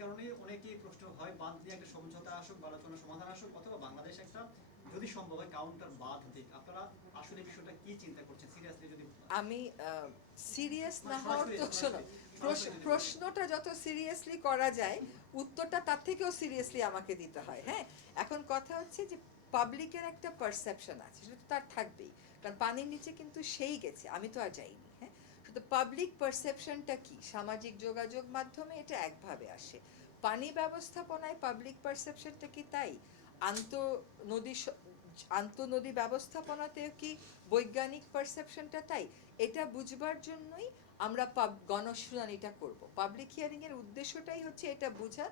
কারণে অনেকেই প্রশ্ন হয় বাঁধ নিয়ে একটা সমঝোতা আসুক বা আলোচনা সমাধান আসুক, অথবা বাংলাদেশ একটা যদি সম্ভব হয় কাউন্টার বাঁধ দিক। আপনারা আসলে বিষয়টা কি চিন্তা করছেন সিরিয়াসলি? যদি আমি সিরিয়াস না মানে হওয়ার তো শোনো, প্রশ্নটা যত সিরিয়াসলি করা যায় উত্তরটা তার থেকেও সিরিয়াসলি আমাকে দিতে হয়। হ্যাঁ, এখন কথা হচ্ছে যে পাবলিকের একটা পারসেপশন আছে, সেটা তো তার থাকবেই, কারণ পানির নিচে কিন্তু সেই গেছে, আমি তো আর যাইনি। হ্যাঁ, শুধু পাবলিক পারসেপশনটা কি, সামাজিক যোগাযোগ মাধ্যমে এটা একভাবে আসে, পানি ব্যবস্থাপনায় পাবলিক পারসেপশনটা কি তাই, আন্ত নদী আন্তঃনদী ব্যবস্থাপনাতেও কি বৈজ্ঞানিক পারসেপশনটা তাই? এটা বুঝবার জন্যই আমরা গণশুনানিটা করব। পাবলিক হিয়ারিংয়ের উদ্দেশ্যটাই হচ্ছে এটা বোঝা,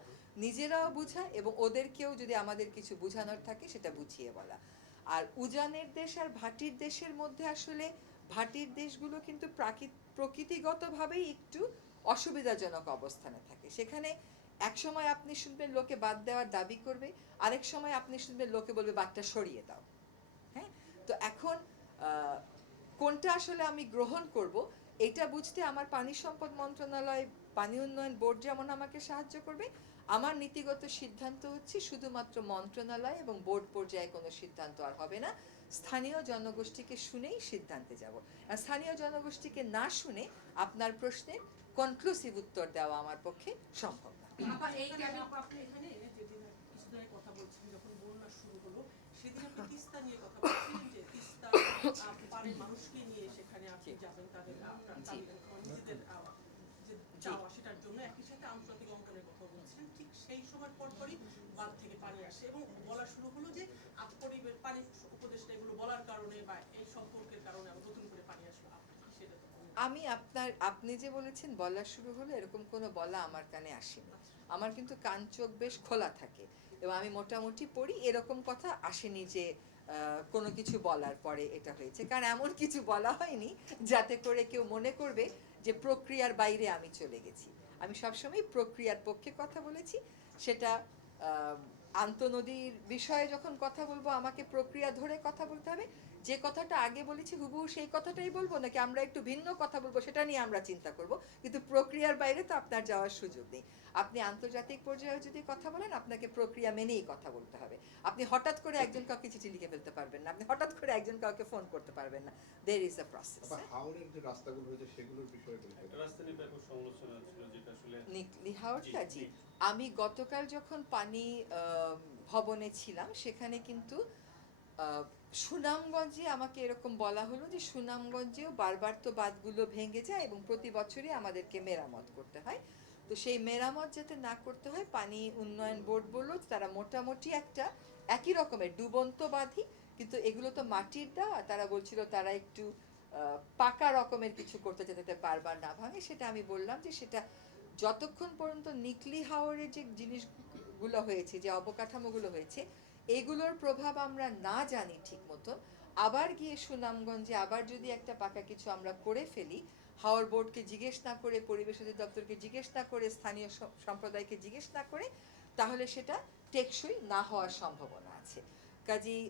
নিজেরাও বোঝা এবং ওদেরকেও যদি আমাদের কিছু বোঝানোর থাকে সেটা বুঝিয়ে বলা। আর উজানের দেশ আর ভাটির দেশের মধ্যে আসলে ভাটির দেশগুলো কিন্তু প্রকৃতিগতভাবেই একটু অসুবিধাজনক অবস্থানে থাকে। সেখানে এক সময় আপনি শুনবেন লোকে বাদ দেওয়ার দাবি করবে, আরেক সময় আপনি শুনবেন লোকে বলবে বাদটা সরিয়ে দাও। হ্যাঁ, তো এখন কোনটা আসলে আমি গ্রহণ করব এটা বুঝতে আমার পানি সম্পদ মন্ত্রণালয়, পানি উন্নয়ন বোর্ড যেমন আমাকে সাহায্য করবে, আমার নীতিগত সিদ্ধান্ত হচ্ছে শুধুমাত্র মন্ত্রণালয় এবং বোর্ড পর্যায়ে কোনো সিদ্ধান্ত আর হবে না, স্থানীয় জনগোষ্ঠীকে শুনেই সিদ্ধান্তে যাব। আর স্থানীয় জনগোষ্ঠীকে না শুনে আপনার প্রশ্নের কনক্লুসিভ উত্তর দেওয়া আমার পক্ষে সম্ভব না। আপনি এখানে যেদিন কিছুদিন আগে কথা বলছেন যখন বন্যা শুরু হলো, সেদিন আপনি তিস্তা নিয়ে কথা বলছিলেন যে তিস্তা পাড়ের মানুষকে নিয়ে সেখানে আপনি যাবেন, তাদের নিজেদের যে চাওয়া সেটার জন্য, একই সাথে আন্তর্জাতিক অঙ্গনের কথা বলছিলেন। ঠিক সেই সময় পরপরই বাঁধ থেকে পানি আসে এবং বলা শুরু হলো যে পানি উপদেষ্টা এগুলো বলার কারণে বা এই সম্পর্কের কারণে আবার নতুন করে পানি আসলো। সেটা তো আমি আপনি যে বলেছেন বলা শুরু হলো, এরকম কোনো বলা আমার কানে আসেনি। আমার কিন্তু কান চোখ বেশ খোলা থাকে এবং আমি মোটামুটি পড়ি, এরকম কথা আসেনি যে কোনো কিছু বলার পরে এটা হয়েছে, কারণ এমন কিছু বলা হয়নি যাতে করে কেউ মনে করবে যে প্রক্রিয়ার বাইরে আমি চলে গেছি। আমি সবসময় প্রক্রিয়ার পক্ষে কথা বলেছি। সেটা আন্তঃনদীর বিষয়ে যখন কথা বলবো আমাকে প্রক্রিয়া ধরে কথা বলতে হবে, যে কথাটা আগে বলেছি হুবহু সেই কথাটাই বলবো নাকি আমরা একটু ভিন্ন কথা বলবো সেটা নিয়ে আমরা চিন্তা করব, কিন্তু প্রক্রিয়ার বাইরে তো আপনার যাওয়ার সুযোগ নেই। আপনি আন্তর্জাতিক পর্যায়ে যদি কথা বলেন আপনাকে প্রক্রিয়া মেনেই কথা বলতে হবে। আপনি হঠাৎ করে একজন কাউকে চিঠি লিখে ফেলতে পারবেন না, আপনি হঠাৎ করে একজন কাউকে ফোন করতে পারবেন না, দেয়ার ইজ আ প্রসেস। হাওরের যে রাস্তাগুলো হয়েছে সেগুলোর বিষয়ে একটা রাস্তা নিয়ে ব্যাপক সমালোচনা ছিল যেটা আসলে নিকলি হাওরটা, জি, আমি গতকাল যখন পানি ভবনে ছিলাম সেখানে কিন্তু সুনামগঞ্জে আমাকে এরকম বলা হলো যে সুনামগঞ্জেও বারবার তো বাঁধগুলো ভেঙে যায় এবং প্রতি বছরই আমাদেরকে মেরামত করতে হয়, তো সেই মেরামত যাতে না করতে হয় পানি উন্নয়ন বোর্ড বলল তারা মোটামুটি একটা একই রকমের ডুবন্ত বাঁধই, কিন্তু এগুলো তো মাটির দেওয়া, তারা বলছিল তারা একটু পাকা রকমের কিছু করতে যাতে বারবার না ভাঙে। সেটা আমি বললাম যে সেটা যতক্ষণ পর্যন্ত নিকলি হাওরের যে জিনিসগুলো হয়েছে, যে অবকাঠামোগুলো হয়েছে, এগুলোর প্রভাব আমরা না জানি ঠিক মতো, আবার গিয়ে সুনামগঞ্জে আবার যদি একটা পাকা কিছু আমরা করে ফেলি, হাওর বোর্ডকে জিজ্ঞেস না করে, পরিবেশ অধিদপ্তরকে জিজ্ঞেস না করে, স্থানীয় সম্প্রদায়কে জিজ্ঞেস না করে, তাহলে সেটা টেকসই না হওয়ার সম্ভাবনা আছে। কাজেই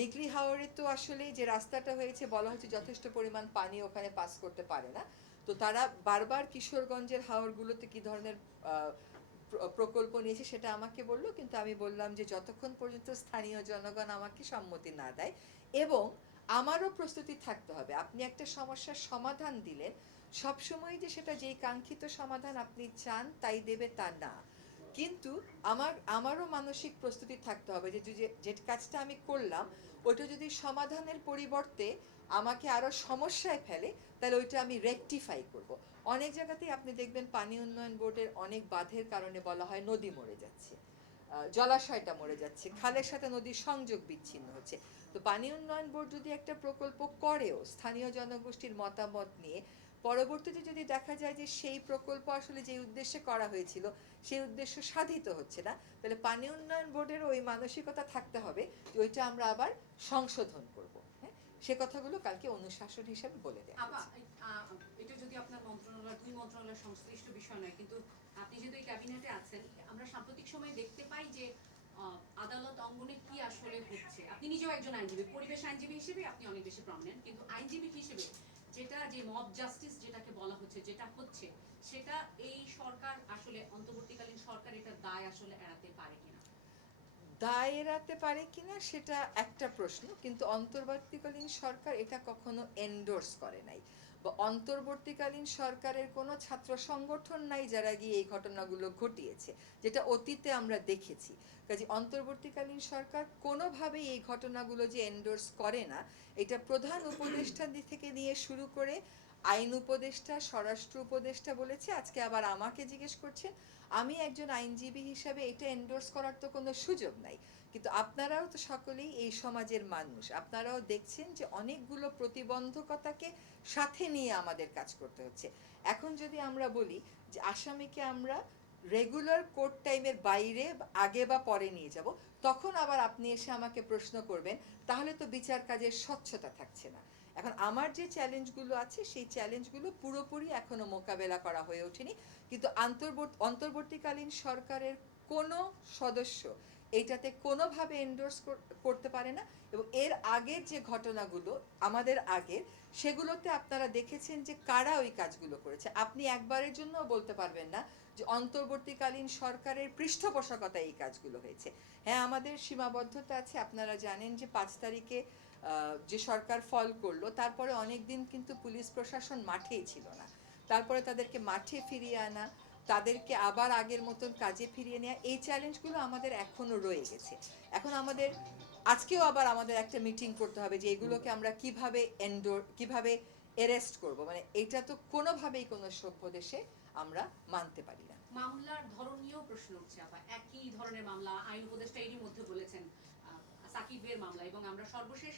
নিকলি হাওরে তো আসলে যে রাস্তাটা হয়েছে বলা হচ্ছে যথেষ্ট পরিমাণ পানি ওখানে পাস করতে পারে না, তো তারা বারবার কিশোরগঞ্জের হাওরগুলোতে কি ধরনের প্রকল্প নিয়েছে সেটা আমাকে বললো, কিন্তু আমি বললাম যে যতক্ষণ পর্যন্ত স্থানীয় জনগণ আমাকে সম্মতি না দেয়, এবং আমারও প্রস্তুতি থাকতে হবে। আপনি একটা সমস্যার সমাধান দিলেন, সবসময় যে সেটা যেই কাঙ্ক্ষিত সমাধান আপনি চান তাই দেবে তা না, কিন্তু আমারও মানসিক প্রস্তুতি থাকতে হবে যে যে কাজটা আমি করলাম ওইটা যদি সমাধানের পরিবর্তে আমাকে আরও সমস্যায় ফেলে তাহলে ওইটা আমি রেকটিফাই করব। অনেক জায়গাতেই আপনি দেখবেন পানি উন্নয়ন বোর্ডের অনেক বাঁধের কারণে বলা হয় নদী মরে যাচ্ছে, জলাশয়টা মরে যাচ্ছে, খালের সাথে নদীর সংযোগ বিচ্ছিন্ন হচ্ছে। তো পানি উন্নয়ন বোর্ড যদি একটা প্রকল্প করেও স্থানীয় জনগোষ্ঠীর মতামত নিয়ে, পরবর্তীতে যদি দেখা যায় যে সেই প্রকল্প আসলে যে উদ্দেশ্যে করা হয়েছিল সেই উদ্দেশ্য সাধিত হচ্ছে না, তাহলে পানি উন্নয়ন বোর্ডের ওই মানসিকতা থাকতে হবে যে ওইটা আমরা আবার সংশোধন করব। হ্যাঁ, সে কথাগুলো কালকে অনুশাসন হিসেবে বলে দেওয়া হয়েছে। এটা যদি আপনার মন্ত্রণালয়, দুই মন্ত্রণালয়ের সংশ্লিষ্ট বিষয় নয়, কিন্তু আপনি যদি এই ক্যাবিনেটে আছেন, আমরা সাম্প্রতিক সময়ে দেখতে পাই যে আদালত অঙ্গনে কি আসলে হচ্ছে। আপনি নিজেও একজন আইনজীবী, পরিবেশ আইনজীবী হিসেবে আপনি অনেক বেশি প্রমিনেন্ট, কিন্তু আইনজীবী হিসেবে যেটা যে মব জাস্টিস যেটাকে বলা হচ্ছে, যেটা হচ্ছে, সেটা এই সরকার আসলে অন্তর্বর্তীকালীন সরকার দায় এড়াতে পারে কিনা সেটা একটা প্রশ্ন, কিন্তু অন্তর্বর্তীকালীন সরকার এটা কখনো এন্ডোর্স করে নাই, বা অন্তর্বর্তীকালীন সরকারের কোনো ছাত্র সংগঠন নাই যারা গিয়ে এই ঘটনাগুলো ঘটিয়েছে, যেটা অতীতে আমরা দেখেছি। কাজে অন্তর্বর্তীকালীন সরকার কোনোভাবেই এই ঘটনাগুলো যে এন্ডোর্স করে না, এটা প্রধান উপদেষ্টা থেকে নিয়ে শুরু করে আইন উপদেষ্টা, স্বরাষ্ট্র উপদেষ্টা বলেছে। আজকে আবার আমাকে জিজ্ঞেস করছেন, আমি একজন আইনজীবী হিসাবে এটা এন্ডোর্স করার তো কোনো সুযোগ নাই, কিন্তু আপনারাও তো সকলেই এই সমাজের মানুষ, আপনারাও দেখছেন যে অনেকগুলো প্রতিবন্ধকতাকে সাথে নিয়ে আমাদের কাজ করতে হচ্ছে। এখন যদি আমরা বলি যে আসামিকে আমরা রেগুলার কোর্ট টাইমের বাইরে আগে বা পরে নিয়ে যাব, তখন আবার আপনি এসে আমাকে প্রশ্ন করবেন, তাহলে তো বিচার কাজের স্বচ্ছতা থাকছে না। এখন আমার যে চ্যালেঞ্জগুলো আছে সেই চ্যালেঞ্জগুলো পুরোপুরি এখনো মোকাবেলা করা হয়ে ওঠেনি, কিন্তু অন্তর্বর্তীকালীন সরকারের কোনো সদস্য এইটাতে কোনোভাবে এন্ডোর্স করতে পারে না। এবং এর আগের যে ঘটনাগুলো আমাদের আগের, সেগুলোতে আপনারা দেখেছেন যে কারা ওই কাজগুলো করেছে। আপনি একবারের জন্য বলতে পারবেন না যে অন্তর্বর্তীকালীন সরকারের পৃষ্ঠপোষকতায় এই কাজগুলো হয়েছে। হ্যাঁ, আমাদের সীমাবদ্ধতা আছে। আপনারা জানেন যে 5 তারিখে যে সরকার ফল করলো, তারপরে অনেক দিন কিন্তু পুলিশ প্রশাসন মাঠেই ছিল না। তারপরে তাদেরকে মাঠে ফিরিয়ে আনা, তাদেরকে আবার আগের মতন কাজে ফিরিয়ে নেওয়া, এই চ্যালেঞ্জগুলো আমাদের এখনো রয়ে গেছে। এখন আমাদের আজকেও আবার আমাদের একটা মিটিং করতে হবে যে এগুলোকে আমরা কিভাবে অ্যারেস্ট করব। মানে এটা তো কোনোভাবেই কোনো সভ্য দেশে আমরা মানতে পারি না। মামলার ধরন নিয়েও প্রশ্ন উঠছে আপা। একই ধরনের মামলা আইন উপদেষ্টা এরই মধ্যে বলেছেন সাকিবের মামলা, এবং আমরা সর্বশেষ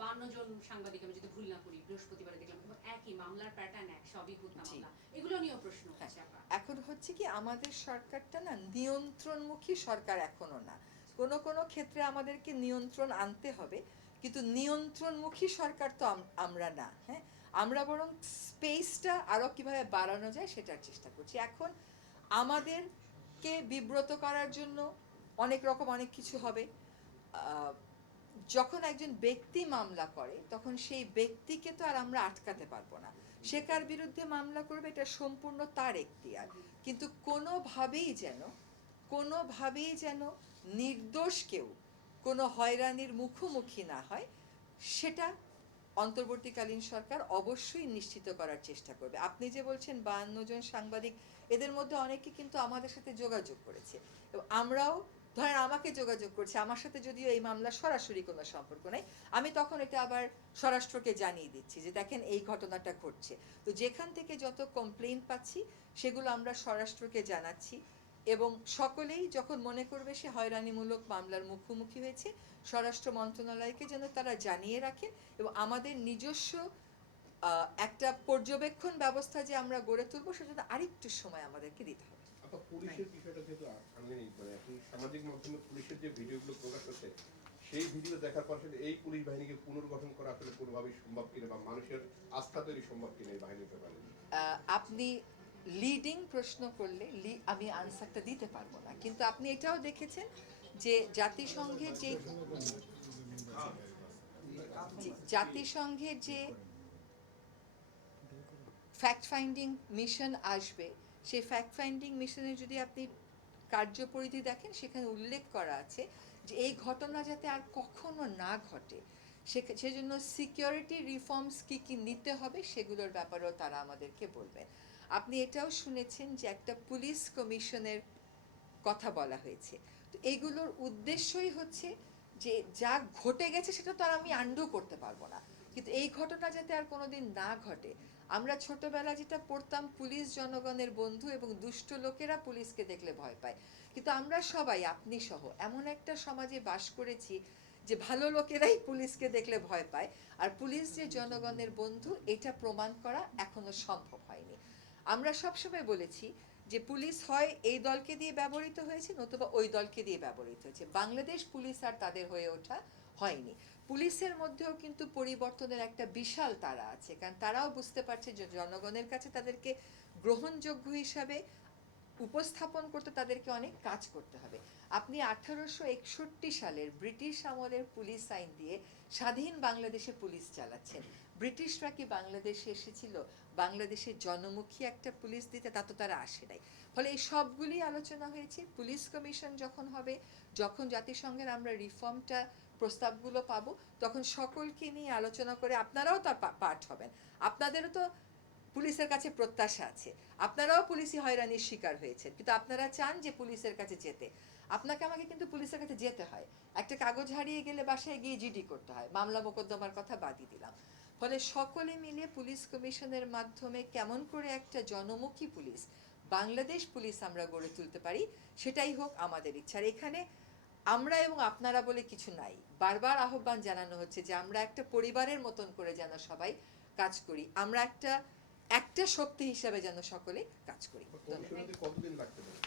52 জন সাংবাদিক, আমি যদি ভুল না করি, বৃহস্পতিবারে দেখলাম, এবং একই মামলার প্যাটার্ন এক, সবই হত্যা মামলা। এগুলো নিয়েও প্রশ্ন উঠছে আপা। এখন হচ্ছে কি, আমাদের সরকারটা না নিয়ন্ত্রণমুখী সরকার এখনো না। কোনো কোনো ক্ষেত্রে আমাদেরকে নিয়ন্ত্রণ আনতে হবে, কিন্তু নিয়ন্ত্রণমুখী সরকার তো আমরা না। হ্যাঁ, আমরা বরং স্পেসটা আরও কিভাবে বাড়ানো যায় সেটার চেষ্টা করছি। এখন আমাদেরকে বিব্রত করার জন্য অনেক রকম অনেক কিছু হবে। যখন একজন ব্যক্তি মামলা করে তখন সেই ব্যক্তিকে তো আর আমরা আটকাতে পারবো না। সে কার বিরুদ্ধে মামলা করবে এটা সম্পূর্ণ তার এখতিয়ার, কিন্তু কোনোভাবেই যেন নির্দোষ কেউ কোনো হয়রানির মুখোমুখি না হয়, সেটা অন্তর্বর্তীকালীন সরকার অবশ্যই নিশ্চিত করার চেষ্টা করবে। আপনি যে বলছেন 52 জন সাংবাদিক, এদের মধ্যে অনেকে কিন্তু আমাদের সাথে যোগাযোগ করেছে, এবং আমরাও, ধরেন আমাকে যোগাযোগ করছে, আমার সাথে যদিও এই মামলা সরাসরি কোনো সম্পর্ক নেই, আমি তখন এটা আবার স্বরাষ্ট্রকে জানিয়ে দিচ্ছি যে দেখেন এই ঘটনাটা ঘটছে। তো যেখান থেকে যত কমপ্লেইন পাচ্ছি সেগুলো আমরা স্বরাষ্ট্রকে জানাচ্ছি, এবং সকলেই যখন মনে করবে সে হয়রানিমূলক মামলার মুখোমুখি হয়েছে, স্বরাষ্ট্র মন্ত্রণালয়কে যেন তারা জানিয়ে রাখে। এবং আমাদের নিজস্ব একটা পর্যবেক্ষণ ব্যবস্থা যে আমরা গড়ে তুলবো, সেজন্য আরেকটু সময় আমাদেরকে দিতে হবে। আপনার পুলিশের বিষয়টা যেহেতু আনলেন, মানে এখন সামাজিক মাধ্যমে পুলিশের যে ভিডিওগুলো প্রকাশ হচ্ছে, সেই ভিডিও দেখার পর এই পুলিশ বাহিনীকে পুনর্গঠন করা আসলে কোনোভাবেই সম্ভব কিনা, বা মানুষের আস্থা তৈরি সম্ভব কিনা এই বাহিনীর ব্যাপারে? আপনি লিডিং প্রশ্ন করলে আমি আনসারটা দিতে পারবো না, কিন্তু আপনি এটাও দেখেছেন যে জাতিসংঘের যে ফ্যাক্ট ফাইন্ডিং মিশন আসবে, সেই ফ্যাক্ট ফাইন্ডিং মিশনের যদি আপনি কার্যপরিধি দেখেন, সেখানে উল্লেখ করা আছে যে এই ঘটনা যাতে আর কখনো না ঘটে, সেজন্য সিকিউরিটি রিফর্মস কি নিতে হবে সেগুলোর ব্যাপারেও তারা আমাদেরকে বলবেন। আপনি এটাও শুনেছেন যে একটা পুলিশ কমিশনের কথা বলা হয়েছে। তো এইগুলোর উদ্দেশ্যই হচ্ছে যে যা ঘটে গেছে সেটা তো আর আমি আন্ডু করতে পারবো না, কিন্তু এই ঘটনা যাতে আর কোনোদিন না ঘটে। আমরা ছোটবেলা যেটা পড়তাম, পুলিশ জনগণের বন্ধু, এবং দুষ্ট লোকেরা পুলিশকে দেখলে ভয় পায়, কিন্তু আমরা সবাই, আপনি সহ, এমন একটা সমাজে বাস করেছি যে ভালো লোকেরাই পুলিশকে দেখলে ভয় পায়, আর পুলিশ যে জনগণের বন্ধু এটা প্রমাণ করা এখনো সম্ভব হয়নি। আমরা সবসময় বলেছি যে পুলিশ হয় এই দলকে দিয়ে ব্যবহৃত হয়েছে, নতুবা ওই দলকে দিয়ে ব্যবহৃত হয়েছে। বাংলাদেশ পুলিশ আর তাদের হয়ে ওঠা হয়নি। পুলিশের মধ্যেও কিন্তু পরিবর্তনের একটা বিশাল তারা আছে, কারণ তারাও বুঝতে পারছে যে জনগণের কাছে তাদেরকে গ্রহণযোগ্য হিসাবে উপস্থাপন করতে তাদেরকে অনেক কাজ করতে হবে। আপনি 1861 সালের ব্রিটিশ আমলের পুলিশ আইন দিয়ে স্বাধীন বাংলাদেশে পুলিশ চালাচ্ছেন। ব্রিটিশরা কি বাংলাদেশে এসেছিল বাংলাদেশের জনমুখী একটা পুলিশ দিতে? তা তো তারা আসে নাই। ফলে এই সবগুলি আলোচনা হয়েছে। পুলিশ কমিশন যখন হবে, যখন জাতিসংঘের আমরা রিফর্মটা প্রস্তাবগুলো পাবো, তখন সকলকে নিয়ে আলোচনা করে, আপনারাও তার পার্ট হবেন, আপনাদেরও তো পুলিশের কাছে প্রত্যাশা আছে, আপনারাও পুলিশি হয়রানির শিকার হয়েছেন, কিন্তু আপনারা চান যে পুলিশের কাছে যেতে। আপনাকে আমাকে কিন্তু পুলিশের কাছে যেতে হয়। একটা কাগজ হারিয়ে গেলে বাসায় গিয়ে জিডি করতে হয়, মামলা মোকদ্দমার কথা বাদই দিলাম। ফলে সকলে মিলে পুলিশ কমিশনের মাধ্যমে কেমন করে একটা জনমুখী পুলিশ, বাংলাদেশ পুলিশ আমরা গড়ে তুলতে পারি, সেটাই হোক আমাদের ইচ্ছা। আর এখানে আমরা এবং আপনারা বলে কিছু নাই, বারবার আহ্বান জানানো হচ্ছে যে আমরা একটা পরিবারের মতন করে যেন সবাই কাজ করি, আমরা একটা শক্তি হিসাবে যেন সকলে কাজ করি। কমিশনারদের কতদিন লাগতে পারে?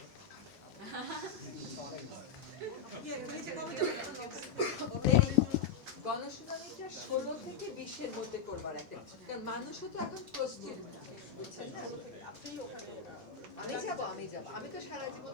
গণশুনানিটা 16 থেকে 20-এর মধ্যে করবার একটা, কারণ মানুষও তো এখন প্রস্তুত না, বুঝছেন না? আপনি ওখানে আমি যাব, আমি তো সারা জীবন